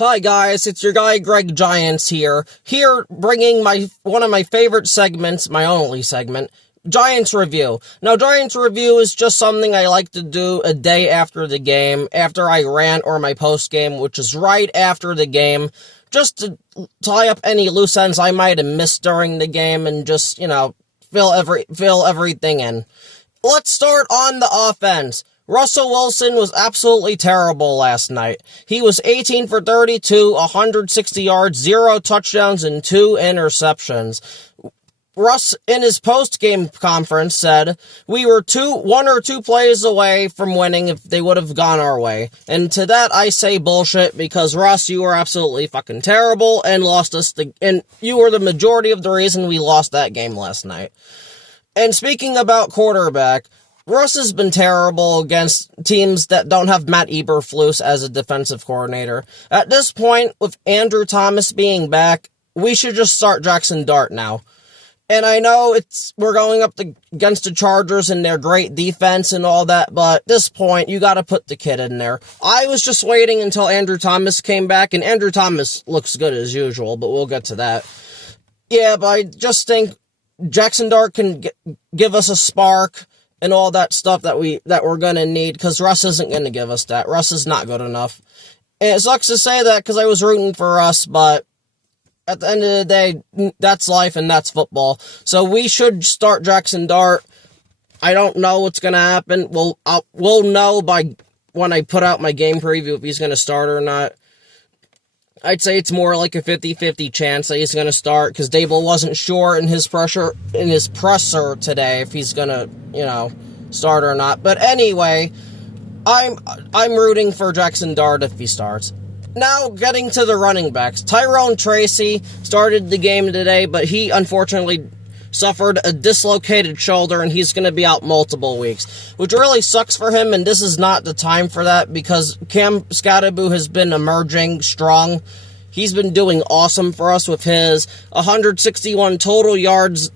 Hi guys, it's your guy Greg Giants here bringing one of my favorite segments, my only segment, Giants Review. Now, Giants Review is just something I like to do a day after the game, after I rant or my post game, which is right after the game, just to tie up any loose ends I might have missed during the game and just, fill everything in. Let's start on the offense. Russell Wilson was absolutely terrible last night. He was 18 for 32, 160 yards, 0 touchdowns, and 2 interceptions. Russ, in his post-game conference, said, "We were 1 or 2 plays away from winning if they would have gone our way." And to that, I say bullshit, because Russ, you were absolutely fucking terrible and and you were the majority of the reason we lost that game last night. And speaking about quarterback, Russ has been terrible against teams that don't have Matt Eberflus as a defensive coordinator. At this point, with Andrew Thomas being back, we should just start Jackson Dart now. And I know we're going up against the Chargers and their great defense and all that, but at this point, you gotta put the kid in there. I was just waiting until Andrew Thomas came back, and Andrew Thomas looks good as usual, but we'll get to that. Yeah, but I just think Jackson Dart can give us a spark and all that stuff that we're gonna need, because Russ isn't gonna give us that. Russ is not good enough. And it sucks to say that, because I was rooting for Russ, but at the end of the day, that's life and that's football. So we should start Jackson Dart. I don't know what's gonna happen. We'll know by when I put out my game preview if he's gonna start or not. I'd say it's more like a 50-50 chance that he's going to start, because Dable wasn't sure in his presser today if he's going to, start or not. But anyway, I'm rooting for Jackson Dart if he starts. Now, getting to the running backs. Tyrone Tracy started the game today, but he unfortunately suffered a dislocated shoulder, and he's going to be out multiple weeks, which really sucks for him, and this is not the time for that, because Cam Skattebo has been emerging strong. He's been doing awesome for us with his 161 total yards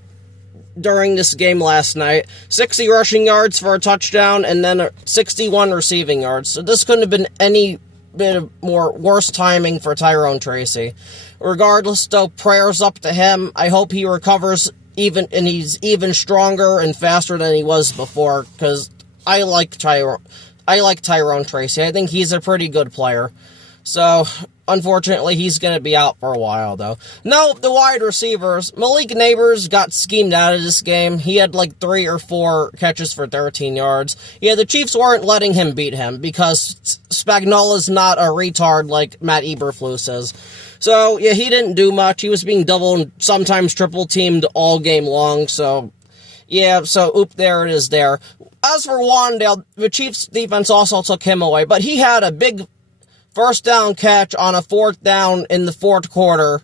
during this game last night, 60 rushing yards for a touchdown, and then 61 receiving yards. So this couldn't have been any bit of worse timing for Tyrone Tracy. Regardless, though, prayers up to him. I hope he recovers and he's even stronger and faster than he was before, because I like Tyrone Tracy. I think he's a pretty good player. So, unfortunately, he's going to be out for a while, though. Now, the wide receivers. Malik Nabers got schemed out of this game. He had 3 or 4 catches for 13 yards. Yeah, the Chiefs weren't letting him beat him, because Spagnuolo's not a retard like Matt Eberflus is. So, yeah, he didn't do much. He was being double and sometimes triple teamed all game long. So, yeah, there it is there. As for Wandale, the Chiefs defense also took him away, but he had a big first down catch on a 4th down in the 4th quarter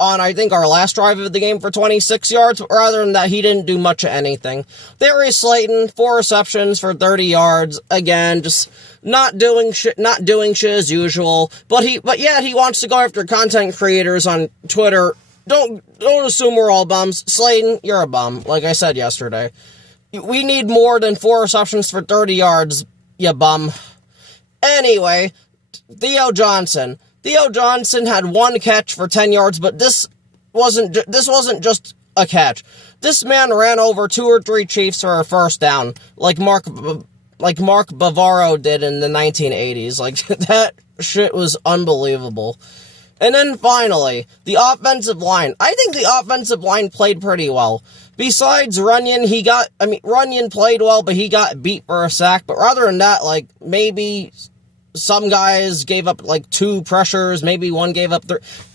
on, I think, our last drive of the game for 26 yards. Rather than that, he didn't do much of anything. Darius Slayton, 4 receptions for 30 yards. Again, just not doing shit as usual. But he wants to go after content creators on Twitter. Don't assume we're all bums. Slayton, you're a bum, like I said yesterday. We need more than 4 receptions for 30 yards, you bum. Anyway, Theo Johnson. Theo Johnson had 1 catch for 10 yards, but this wasn't just a catch. This man ran over 2 or 3 Chiefs for a first down, like Mark Bavaro did in the 1980s. That shit was unbelievable. And then finally, the offensive line. I think the offensive line played pretty well. Besides Runyon, Runyon played well, but he got beat for a sack. But rather than that, maybe some guys gave up 2 pressures, maybe one gave up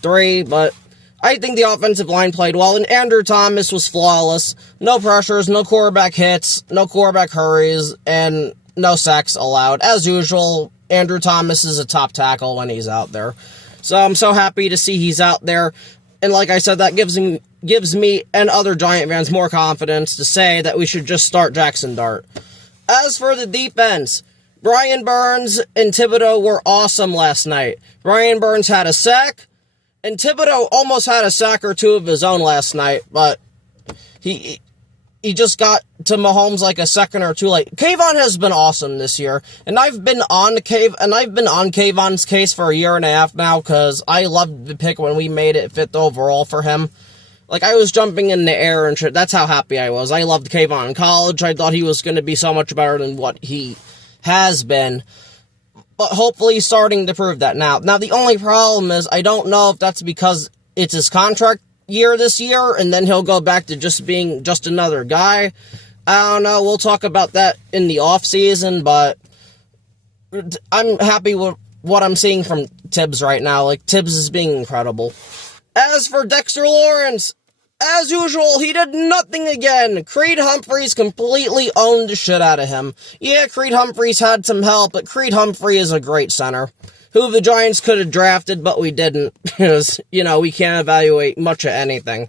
3, but I think the offensive line played well, and Andrew Thomas was flawless. No pressures, no quarterback hits, no quarterback hurries, and no sacks allowed. As usual, Andrew Thomas is a top tackle when he's out there. So I'm so happy to see he's out there, and like I said, that gives me and other Giant fans more confidence to say that we should just start Jackson Dart. As for the defense, Brian Burns and Thibodeaux were awesome last night. Brian Burns had a sack, and Thibodeaux almost had a sack or 2 of his own last night, but he just got to Mahomes like a second or two late. Kayvon has been awesome this year, and I've been on Kayvon's case for a year and a half now, because I loved the pick when we made it fifth overall for him. Like, I was jumping in the air and shit. That's how happy I was. I loved Kayvon in college. I thought he was going to be so much better than what he has been. But hopefully he's starting to prove that now. Now, the only problem is, I don't know if that's because it's his contract year this year, and then he'll go back to just being just another guy. I don't know. We'll talk about that in the offseason, but I'm happy with what I'm seeing from Tibbs right now. Like, Tibbs is being incredible. As for Dexter Lawrence, as usual, he did nothing again. Creed Humphreys completely owned the shit out of him. Yeah, Creed Humphreys had some help, but Creed Humphrey is a great center, who the Giants could have drafted, but we didn't, because, you know, we can't evaluate much of anything.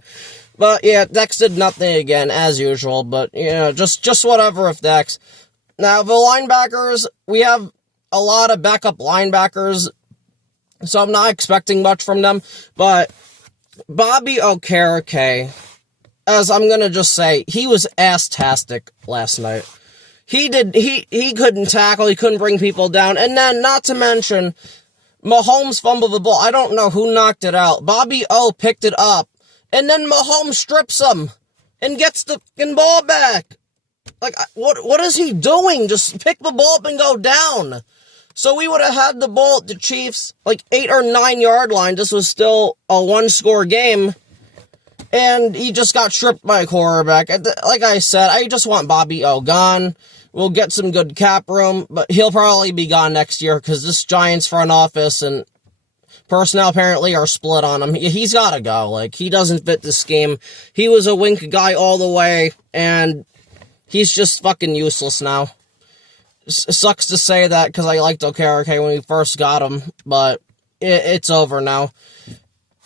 But, yeah, Dex did nothing again, as usual, but, you know, just whatever with Dex. Now, the linebackers, we have a lot of backup linebackers, so I'm not expecting much from them, but Bobby Okereke, as I'm gonna just say, he was ass-tastic last night. He couldn't tackle, he couldn't bring people down, and then, not to mention, Mahomes fumbled the ball. I don't know who knocked it out. Bobby O picked it up, and then Mahomes strips him, and gets the fucking ball back. Like, what is he doing? Just pick the ball up and go down. So we would have had the ball at the Chiefs, like, 8 or 9 yard line. This was still a 1-score game. And he just got stripped by a quarterback. Like I said, I just want Bobby O gone. We'll get some good cap room, but he'll probably be gone next year, because this Giants front office and personnel apparently are split on him. He's gotta go. Like, he doesn't fit this scheme. He was a wink guy all the way, and he's just fucking useless now. Sucks to say that, because I liked Okereke when we first got him, but it's over now.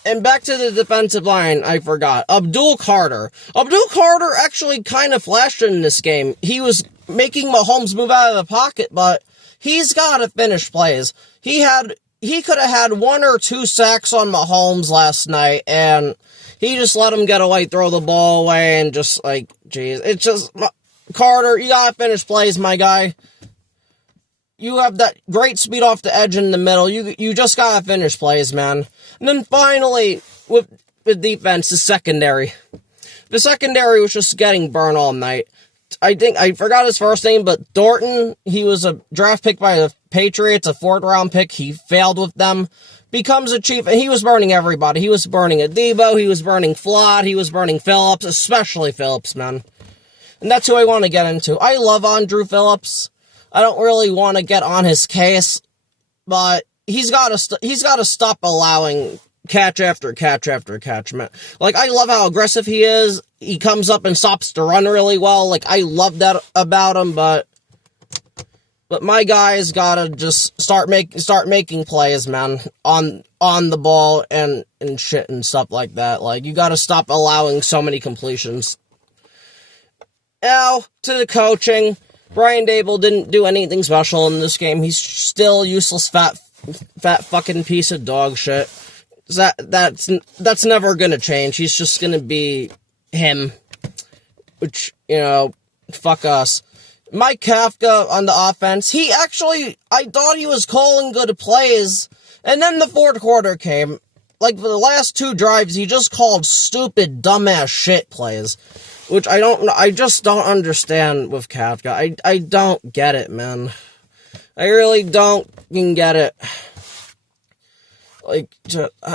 And back to the defensive line, I forgot. Abdul Carter. Abdul Carter actually kind of flashed in this game. He was making Mahomes move out of the pocket, but he's got to finish plays. He could have had 1 or 2 sacks on Mahomes last night, and he just let him get away, throw the ball away, and just, like, geez. It's just, Carter, you got to finish plays, my guy. You have that great speed off the edge in the middle. You just gotta finish plays, man. And then finally, with defense, the secondary. The secondary was just getting burned all night. I think, I forgot his first name, but Thornton, he was a draft pick by the Patriots, a 4th-round pick. He failed with them. Becomes a Chief, and he was burning everybody. He was burning Adebo, he was burning Flott, he was burning Phillips, especially Phillips, man. And that's who I want to get into. I love Andrew Phillips. I don't really want to get on his case, but he's got to stop allowing catch after catch after catch, man. Like, I love how aggressive he is. He comes up and stops the run really well. Like, I love that about him, but my guy's got to just start making plays, man, on the ball and shit and stuff like that. Like, you got to stop allowing so many completions. Now, to the coaching. Brian Daboll didn't do anything special in this game. He's still useless, fat fucking piece of dog shit. That's never gonna change. He's just gonna be him. Which, you know, fuck us. Mike Kafka on the offense. I thought he was calling good plays, and then the 4th quarter came. Like, for the last 2 drives, he just called stupid, dumbass shit plays. Which I just don't understand with Kafka. I don't get it, man. I really don't get it. Like,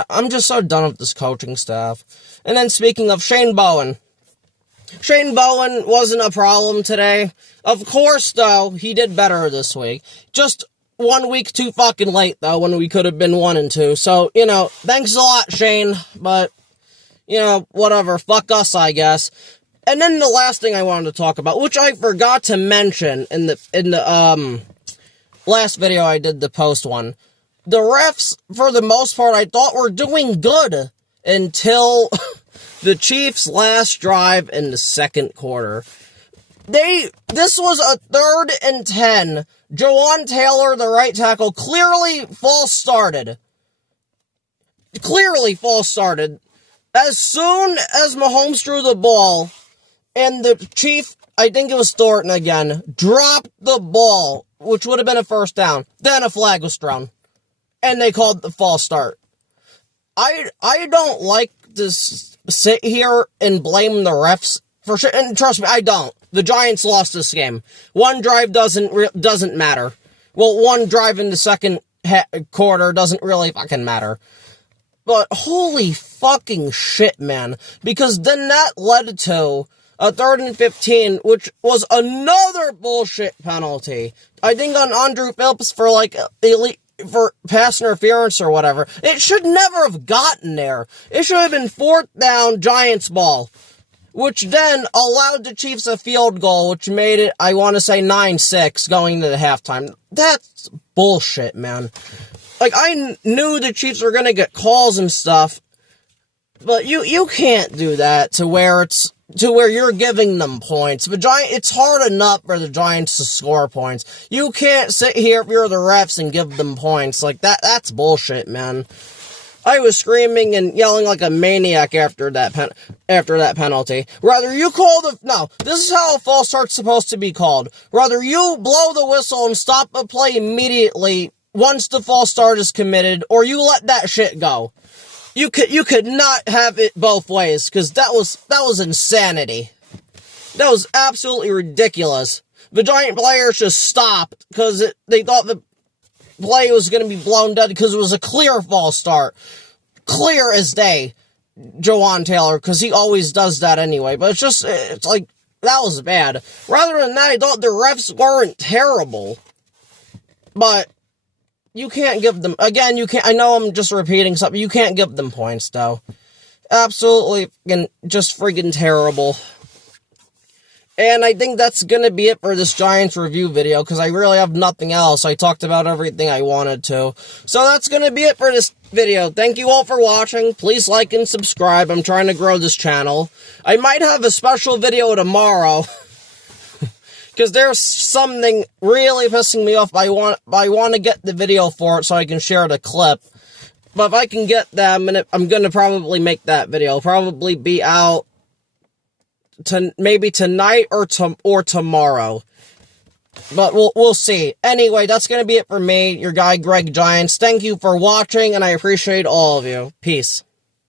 I'm just so done with this coaching staff. And then speaking of Shane Bowen. Shane Bowen wasn't a problem today. Of course, though, he did better this week. Just 1 week too fucking late, though, when we could have been 1-2. So, you know, thanks a lot, Shane. But, you know, whatever. Fuck us, I guess. And then the last thing I wanted to talk about, which I forgot to mention in the last video I did, the post one. The refs, for the most part, I thought were doing good until the Chiefs' last drive in the 2nd quarter. This was a 3rd and 10. Jawan Taylor, the right tackle, clearly false started. As soon as Mahomes threw the ball, And the Chief, I think it was Thornton again, dropped the ball, which would have been a first down. Then a flag was thrown. And they called the false start. I don't like to sit here and blame the refs for shit. And trust me, I don't. The Giants lost this game. One drive doesn't matter. Well, one drive in the second quarter doesn't really fucking matter. But holy fucking shit, man. Because then that led to a 3rd and 15, which was another bullshit penalty. I think on Andrew Phillips for for pass interference or whatever. It should never have gotten there. It should have been 4th down, Giants ball. Which then allowed the Chiefs a field goal, which made it, I want to say, 9-6 going to the halftime. That's bullshit, man. Like, I knew the Chiefs were going to get calls and stuff, but you can't do that to where you're giving them points. It's hard enough for the Giants to score points. You can't sit here if you're the refs and give them points. Like, that's bullshit, man. I was screaming and yelling like a maniac after that penalty. Rather you call no, this is how a false start's supposed to be called. Rather you blow the whistle and stop the play immediately once the false start is committed, or you let that shit go. You could not have it both ways, because that was insanity. That was absolutely ridiculous. The Giant players just stopped because they thought the play was going to be blown dead because it was a clear false start. Clear as day, Jawaan Taylor, because he always does that anyway. But it's like, that was bad. Rather than that, I thought the refs weren't terrible. But you can't give them, again, I know I'm just repeating something, you can't give them points, though. Absolutely, just freaking terrible. And I think that's gonna be it for this Giants review video, because I really have nothing else. I talked about everything I wanted to. So that's gonna be it for this video. Thank you all for watching. Please like and subscribe. I'm trying to grow this channel. I might have a special video tomorrow, because there's something really pissing me off. I want to get the video for it so I can share the clip. But if I can get them, I'm gonna probably make that video. It'll probably be out maybe tonight or tomorrow. But we'll see. Anyway, that's gonna be it for me, your guy Greg Giants. Thank you for watching, and I appreciate all of you. Peace.